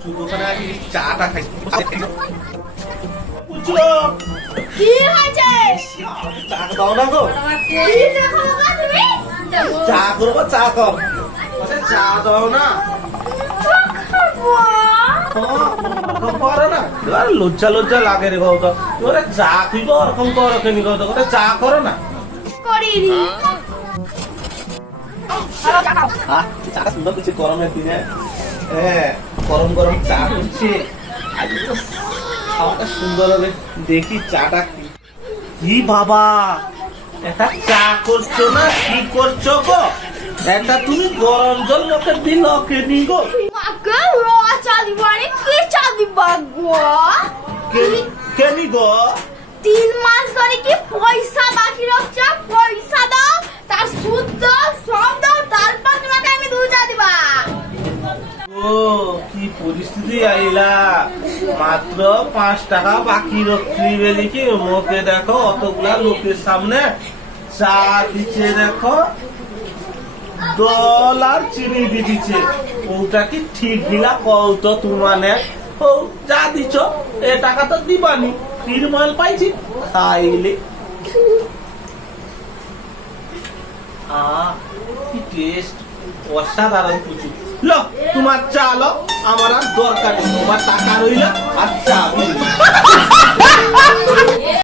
তুই ওখানে আগে চাটা খাই। কি হয়েছে? চা দাও না গো। কি চা খাবো গো তুমি? চা করবো, চা কর। চা দাও না। লজ্জা লজ্জা লাগে রে গো। তোরে চা খুঁজবো ওরকম করো কেন গো? চা করো না। করিনি। চা সুন্দর কিছু গরমের দিনে। হ্যাঁ, গরম গরম চা করছে। আজ তো খাওয়াটা সুন্দর হবে। দেখি চাটা কি। কি বাবা, এটা চা করছো না কি করছো গো? এটা তুমি গরম জল মুখে দিল কেনি গো? মাকে র চা দিব আরে কি চা দিবা গো? কেনি গো? 3 মাস ধরে কি পয়সা বাকি রাখছো? পয়সা দাও, তার সুদ দাও, সব দাও, তারপর তোমাকে আমি দুধ চা দিবা। ও কি পরিস্থিতি আইলা, মাত্র 5 টাকা বাকি রাখলি বলি কি মুখে দেখো অতগুলা লোকের সামনে চা দিচ্ছে, দেখো দল আর চিনি দিচ্ছে। ওটা কি ঠিক দিলা কও তো তোমানে? ও যা দিছ এ টাকা তো দিবানি, ফির মাল পাইছি খাইলে। কি টেস্ট, অসাধারণ কিছু। লো তোমার চা লো, আমার আর দরকার নেই। তোমার টাকা রইল আর চা।